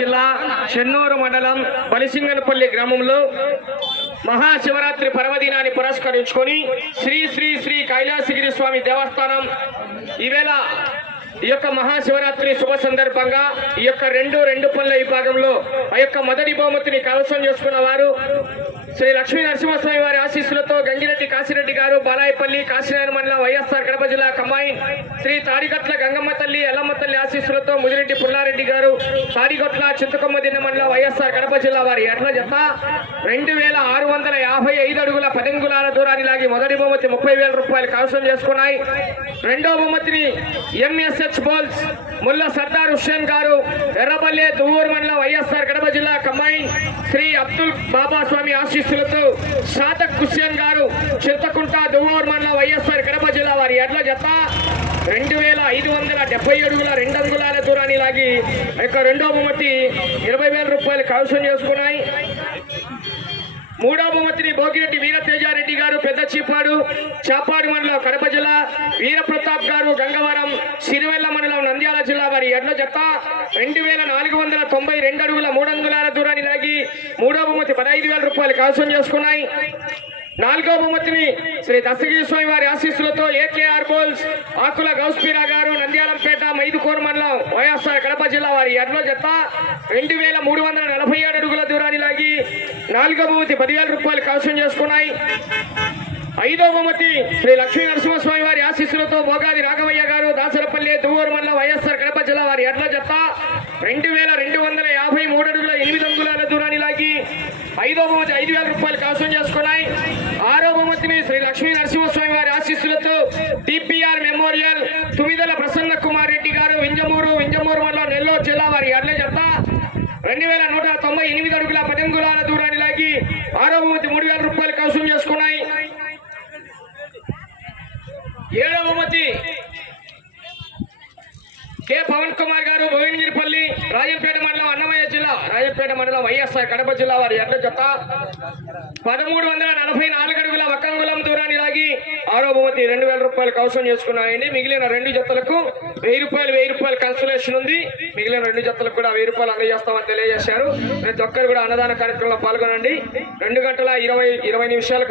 జిల్లా చెన్నూరు మండలం బలిసింగనపల్లి గ్రామంలో మహాశివరాత్రి పర్వదినాన్ని పురస్కరించుకొని శ్రీ శ్రీ శ్రీ కైలాసగిరి స్వామి దేవస్థానం ఈవేళ ఈ యొక్క మహాశివరాత్రి శుభ సందర్భంగా ఈ యొక్క రెండు పనుల విభాగంలో ఆ యొక్క మొదటి బహుమతిని కైవసం చేసుకున్న వారు శ్రీ లక్ష్మీ నరసింహస్వామి వారి ఆశీస్సులతో గంగిరెడ్డి కాశీరెడ్డి గారు బాలాయపల్లి కాశీనగర్ మండలం వైఎస్ఆర్ కడప జిల్లా కంబైన్ శ్రీ తాడిగట్ల గంగమ్మ తల్లి ఎల్లమ్మ తల్లి ఆశీస్సులతో ముదిరెడ్డి పుల్లారెడ్డి గారు తాడిగట్ల చింతకొమ్మ దిన్న మండలం వైఎస్ఆర్ కడప జిల్లా వారి ఎడ్ల జత 2655 అడుగుల 10 అంగుళాల దూరాన్ని లాగి మొదటి బహుమతి 30,000 రూపాయలు కైవసం చేసుకున్నాయి. రెండో బహుమతిని ఎంఎస్హెచ్ బోల్స్ ముల్ల సర్దార్ హుస్సేన్ గారు ఎర్రబల్లె దువ్వూరు మండలం వైఎస్ఆర్ కడప జిల్లా కంబైన్ శ్రీ అబ్దుల్ బాబా స్వామి ఆశీస్సులతో షాదక్ హుస్సేన్ గారు చింతకుంట దువ్వూరు మండలం వైఎస్ఆర్ కడప జిల్లా వారి ఎడ్ల జత 2570 అడుగుల 2 అంగుళాల దూరాన్ని లాగి యొక్క రెండో బహుమతి 20,000 రూపాయలు కైవసం చేసుకున్నాయి. మూడో బహుమతిని భోగిరెడ్డి వీరతేజారెడ్డి గారు పెద్ద చీపాడు చాపాడు మండలం కడప జిల్లా వీరప్రతాప్ గారు గంగవరం సిరివెల్ల మండలం నంద్యాల జిల్లా వారి ఎడ్ల జత 2492 అడుగుల 3 అంగుళాల దూరాన్ని లాగి మూడో బహుమతి 15,000 రూపాయలు కైవసం చేసుకున్నాయి. నాలుగో బహుమతిని శ్రీ దశగిరి స్వామి వారి ఆశీస్సులతో ఏకేఆర్ బోల్స్ ఆకుల గౌస్పీరా గారు నంద్యాలంపేట మైదుకూరు మండలం వైఎస్ఆర్ కడప జిల్లా వారి ఎడ్ల జత 2347 అడుగుల దూరాన్ని లాగి నాలుగో బహుమతి 10,000 రూపాయలు కైవసం చేసుకున్నాయి. ఐదో బహుమతి శ్రీ లక్ష్మీ నరసింహస్వామి వారి ఆశీస్సులతో భోగాది రాఘవయ్య గారు దాసరపల్లి దువ్వూరు మండలం వైఎస్ఆర్ కడప జిల్లా వారి ఎడ్ల జత 2253 అడుగుల 8 అంగుళాల దూరాన్ని లాగి ఐదో బహుమతి 5,000 రూపాయలు కైవసం చేసుకున్నాయి. ఆరో బహుమతిని శ్రీ లక్ష్మీ నరసింహస్వామి వారి ఆశీస్సులతో టిపిఆర్ మెమోరియల్ తుమిదల ప్రసన్న కుమార్ రెడ్డి గారు వింజమూరు మండలం నెల్లూరు జిల్లా వారి ఎడ్ల జత 2198 అడుగుల 10 అంగుళాల దూరాన్ని లాగి ఆరో బహుమతి 3,000 రూపాయలు కైవసం చేసుకున్నాయి. ఏడవ బహుమతి కె పవన్ కుమార్ గారు భువనగిరిపల్లి రాజంపేట మండలం అన్నమయ్య జిల్లా రాజంపేట మండలం వైఎస్ఆర్ కడప జిల్లా వారి ఎడ్ల జత 1344 అడుగుల 1 అంగుళం దూరాన్ని లాగి ఆరో బహుమతి 2,000 రూపాయలు కైవసం చేసుకున్నాయండి. మిగిలిన 2 జతలకు 1000 రూపాయలు కన్సలేషన్ ఉంది. మిగిలిన 2 జతలకు కూడా 1000 రూపాయలు అందజేస్తామని తెలియజేశారు. ప్రతి ఒక్కరు కూడా అన్నదాన కార్యక్రమంలో పాల్గొనండి. 2 గంటల 20 నిమిషాలు